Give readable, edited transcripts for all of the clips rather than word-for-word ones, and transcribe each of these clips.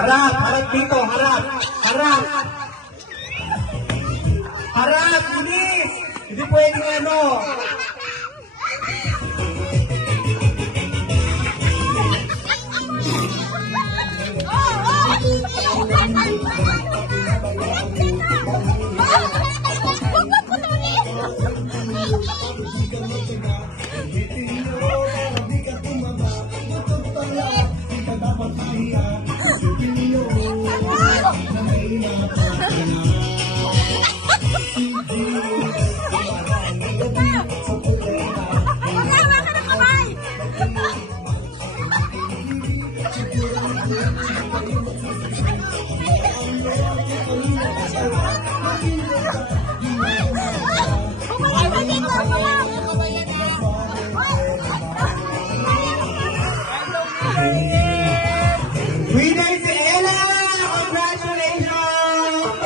Harap, harap dito, harap. Harap. Harap, bilis. Hindi pwedeng ano. Winner si Ella! Congratulations!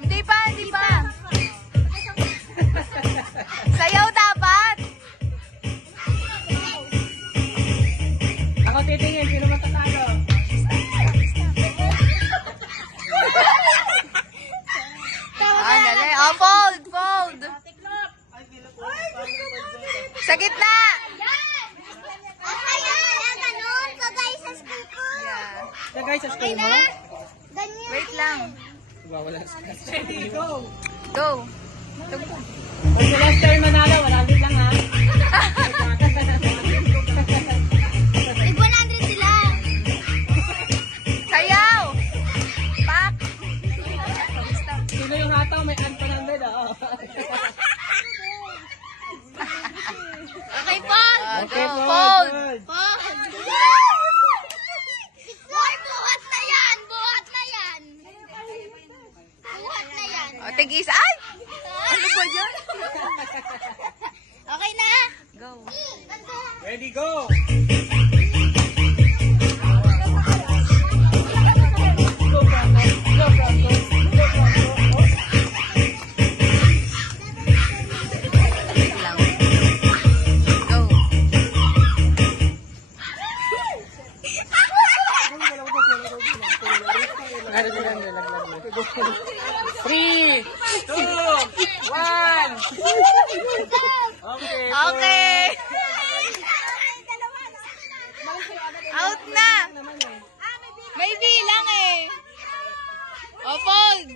Hindi pa, hindi pa. Sayaw dapat. Ako titingin, sino matatalo? Ah, dali. Oh, fold, fold. Sa gitna. Lagay sa school mo? Wait lang. Wala sa school. Go! Go. Pag sa last time manalo, 100 lang ha. Sayaw. Pak. Sino yung hataw? May ant 100 oh. Okay, fold. Okay, Go, fold. fold. Buhat na yan! Buhat na yan! Buhat na yan! O, tigis. Ay! Ano ba dyan? Okay na? Go. Ready, go! Wait lang. Go. Three, two, one. Okay. Okay. Out na. May bilang eh. O, fold.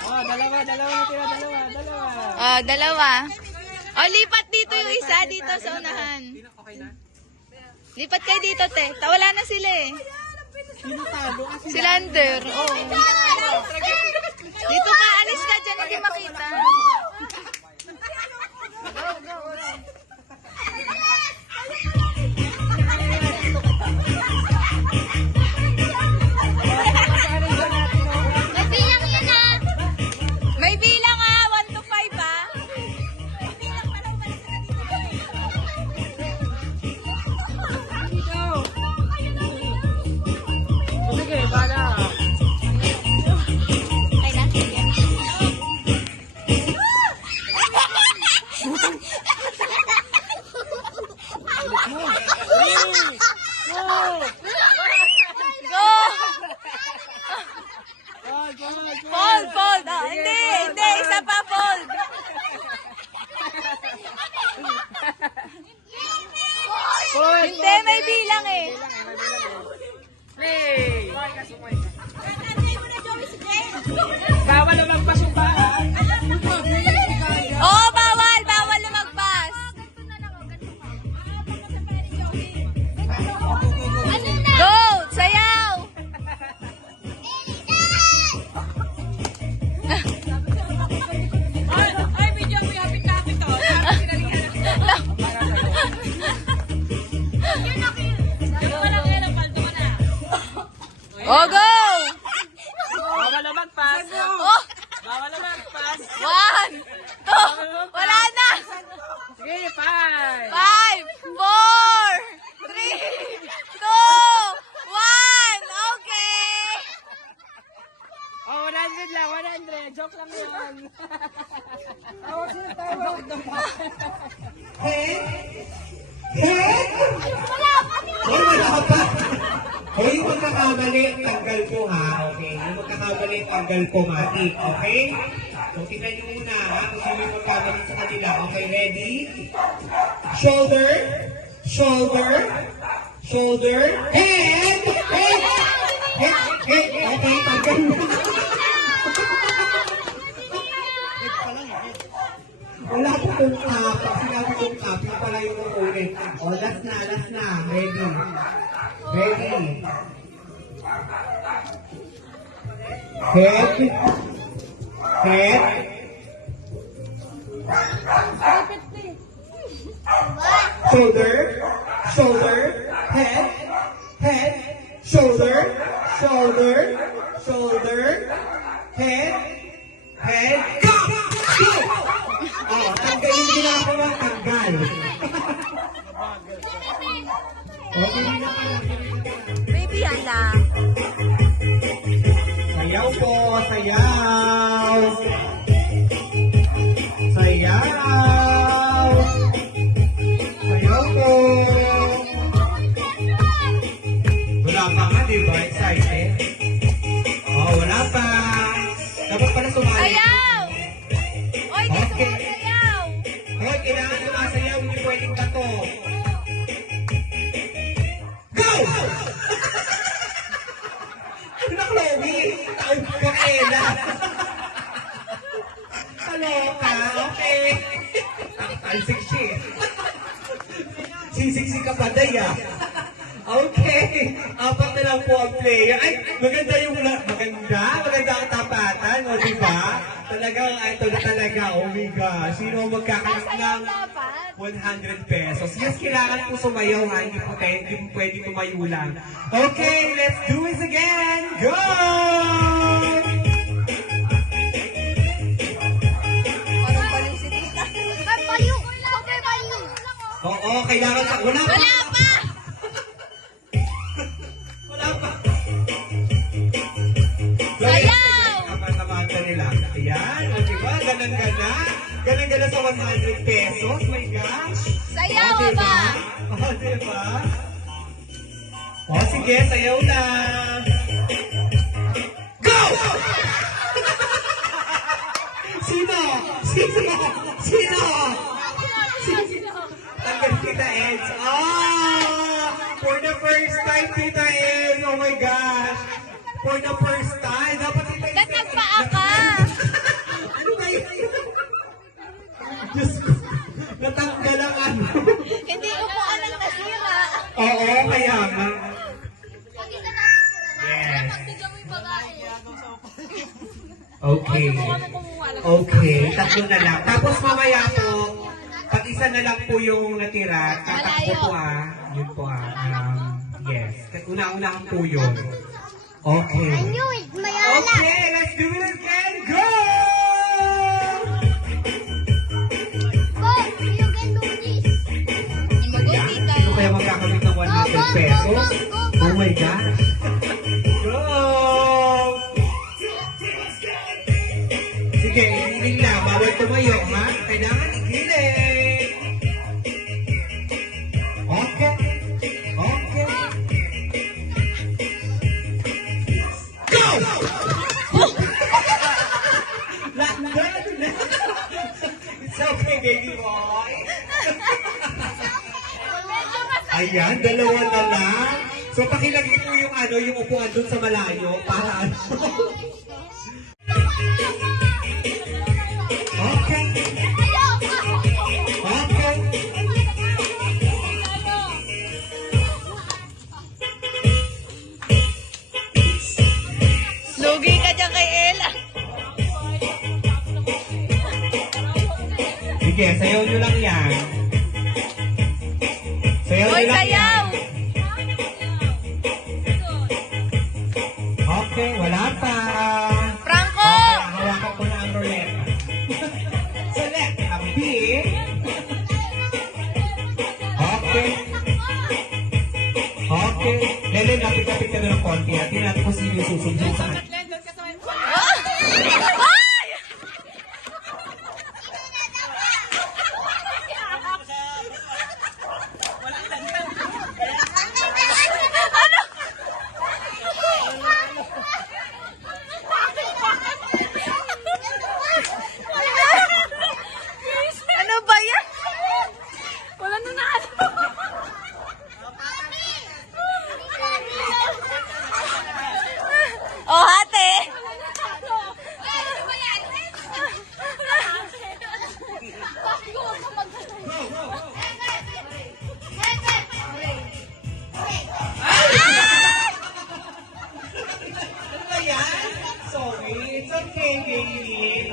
Oh, dalawa na tira, dalawa. Ah, dalawa. O, lipat dito yung isa dito sa unahan. Okay na? Lipat kayo dito, te. Tawala na sila eh. Sino talo? Si Lander. Oh. Dito ka, alis ka dyan, hindi makita. May bilang yun ah! May bilang ah, 1 to 5 ah. Sige, bala. Okay na? Go! Fold, fold. Ah, hindi, isa pa fold. Hindi, may bilang eh. Play! Bawal na magpasuba. Oo, bawal lumagpas. Go, sayaw. Ay, video mo yapit natin to. Oh, go. Bawal na magpas. Oh, Bawal na magpas. 1, 2, wala na. Sige, 5. 5, 4, 3, 2, 1. lang, 100. Joke lang yun. Head? Head? Hoy, wala pa. Hoy, yung magkakamali, tanggal ko ha. Okay? Yung magkakamali, tanggal ko, matik. Okay? So, tingnan nyo muna ha, kung sino yung magkamali sa kanila. Okay, ready? Shoulder. Shoulder. Shoulder. Head! Head! Head! Head! Okay, tanggal mo. Wala po kong tap. Sinabi kong tap. Yung pala yung uulit. O, last na, last na. Ready. Ready. Head. Head. Shoulder. Shoulder. Head. Head. Shoulder. Shoulder. Shoulder. Head. Head. Go! Go! Oh, tanggal yung ginagawa, tanggal. Okay na pala. Baby, yan lang. Sayaw po, sayaw. Sayaw. Sayaw po. Wala pa nga, di ba? Excited? Oh, wala pa. Dapat pala sumali. Sayaw! Oy, di Okay. sumasayaw! Hoy, kailangan sumasayaw, hindi pwedeng kato. Go! Ano, Chloe? Ay, Kakela. Kaloka, okay. Alsik siya. Sisiksi ka pa, Daya. Okay. Apat na lang po ang player. Ay, maganda yung maganda ang tapatan, o diba? Talagang, ito na talaga, oh my gosh. Sino ang magkakaroon ng Dapat. 100 pesos? Yes, kailangan po sumayaw ha, hindi po pwede tumayo lang. Okay, let's do this again! Go! Parang baliw si tita. Ay, payo. Super payo. Oo, kailangan sa... Wala pa! Wala pa! Wala pa! Sayaw! Kamata-mata nila. Ayan, o diba? Ganang-gana. Ganang-gana sa 100 pesos. My gosh! Sayaw, O, diba? Aba! O, diba? O, sige, sayaw na! Go! Sino? Sino? Sino? Tanggal kita, Eds. For the first time, Tita Eds. Oh my gosh. For the first time. Dapat ito yung... Ba't nagpaa ka? Ano ba yun? Diyos ko. Natanggal ang ano. Hindi upuan ang nasira. Oo, kaya nga. Yes. Okay. Okay, tatlo na lang. Tapos mamaya po, pag isa na lang po yung natira, tatakbo po yun po yes. Una-unahan po yun. Okay. I knew it, Mayala. Okay, let's do it again. Go! Go, you can do this. Mago, tita. Sino kaya magkakamit ng 100 pesos? Oh my gosh. Go! Sige, igiling lang. Bawal tumayo, ha? Kailangan igiling. Okay. Okay. Go! It's okay, baby boy. Ayan, dalawa na lang. So, pakilagay po yung yung upuan dun sa malayo para ano. Okay. Okay. Lugi ka dyan kay Ella. Sige, sayaw nyo lang yan. Sayaw nyo Hoy, lang sayaw! yan. Okay, wala pa. Franco! Okay, hawakan ko na ang roulette. Select ang B. Okay. Okay. Lele, lapit-lapit ka na ng konti. Tingnan natin kung sino yung susunod sa akin. Doon ka sa may...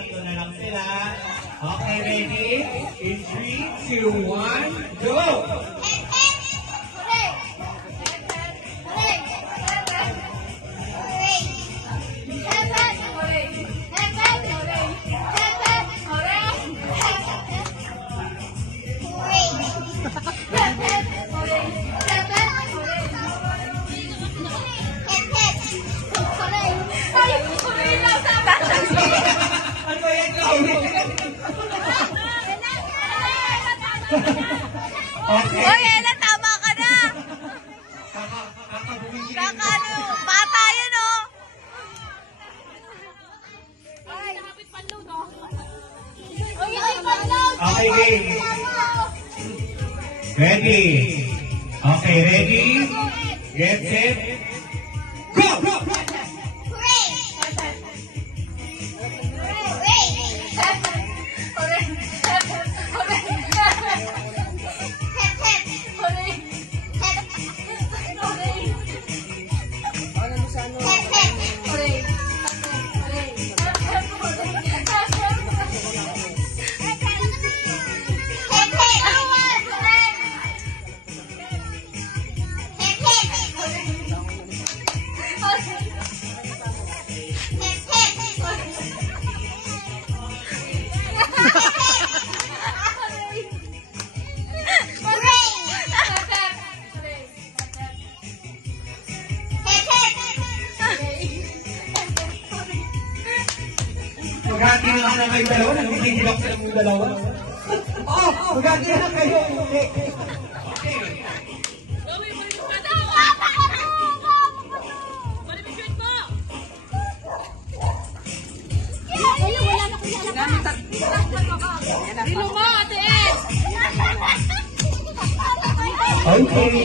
Tatlo na lang sila. Okay, ready? In 3, 2, 1, go! Ano ba yan, Chloe? Okay. Hoy, Ella, tama ka na. Kakabumili. Kakano, bata yun, oh. Okay, game. Ready? Okay, ready? Get set. Go! Maghati na lang kayo dalawa, nagtitigilak sa yung dalawa. Oo, maghati na lang kayo. Okay.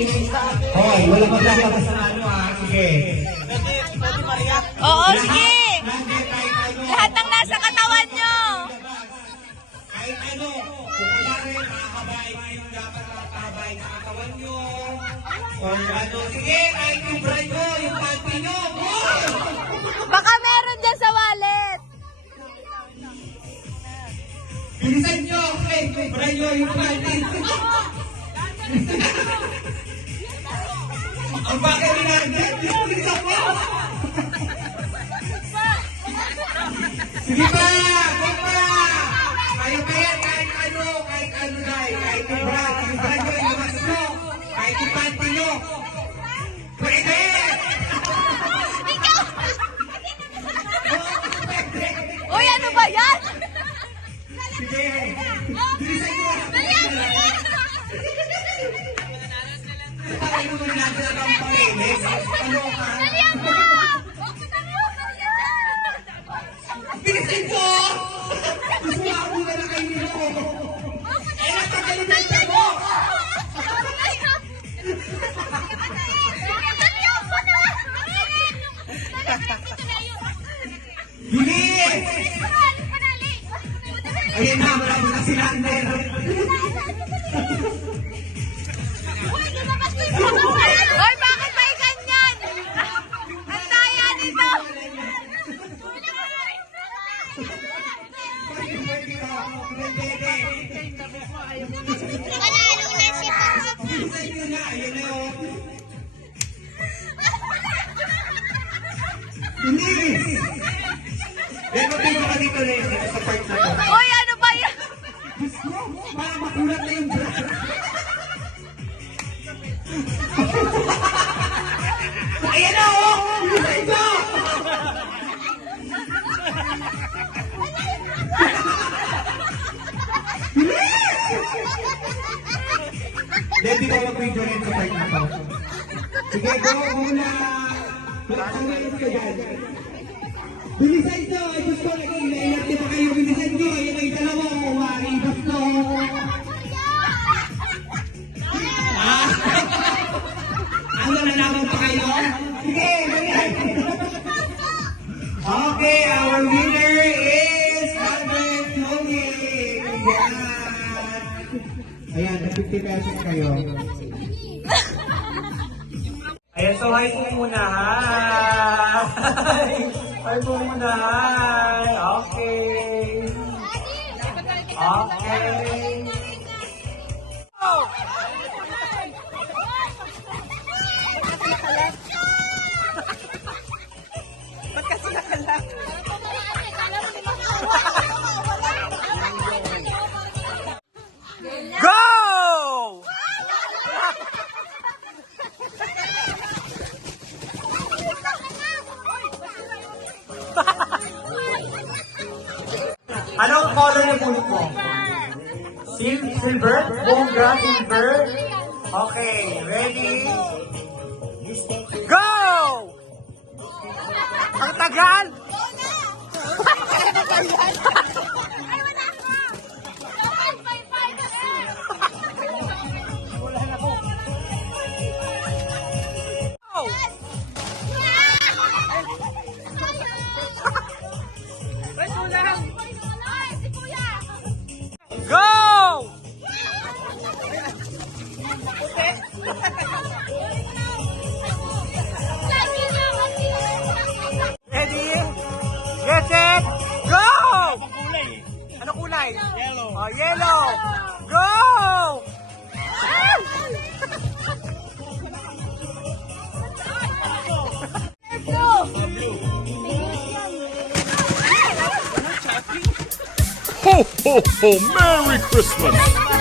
Okay, wala magkakita sa ano sige. Oo, sige. Nandiyan kahit ano. Lahat ng nasa katawan nyo. Kahit ano, kung kunwari nakakabay kayong dapat nakakabay sa katawan nyo. Or ano, sige, kahit yung bra nyo, yung panty nyo. Boy! Baka meron dyan sa wallet. Bilisan nyo, kahit yung bra nyo, yung panty. Ang bakit nilagyan? Bilisan mo! Sige pa! Go pa! Kaya kahit ano dahil, kahit yung bra nyo, yung mas mo, kahit yung panty nyo. Pwede! Uy, ano ba yan? Sige! Bilisan nyo! Ano mo nilagyan ang pangilip? Ano ka? Bilisan mo! Gusto ako na lang kayo nito. Eh, napagalitan mo! Bilis! Ayan na, marami na sila. Hoy, bakit ba ganyan? Ang daya nito. Panalo na si Papa. Bilisan nyo na, ayan na yun. Bilis! Pero pwede ka dito na yun sa part na to. Hoy, ano ba yan? Gusto mo, para makulat na yung bra. Ayan na oh! Bilisan nyo! Hindi ko mag-video rin sa part na to. Sige, go muna. Ang ngayon ka dyan. Bilisan nyo! Ay, gusto naging nainati pa kayo. Bilisan nyo! Ayan ay dalawa. Wari, gusto. Ano, nalaman pa kayo? Sige, ganyan. Okay, our winner is Albert Chloe. Ayan, 50 pesos kayo. Ayan, so hi po muna. Hi! Ay, bumunay. Okay. Okay. Ba't kasi nakalak? Go! Anong color yung punit mo? Silver? Bongga, silver? Okay, ready? Go! Ang tagal! Ba't kulang? Go! Ready? Get set! Go! Ano kulay? Yellow. Oh, yellow. Go! Ho, ho, ho! Merry Christmas!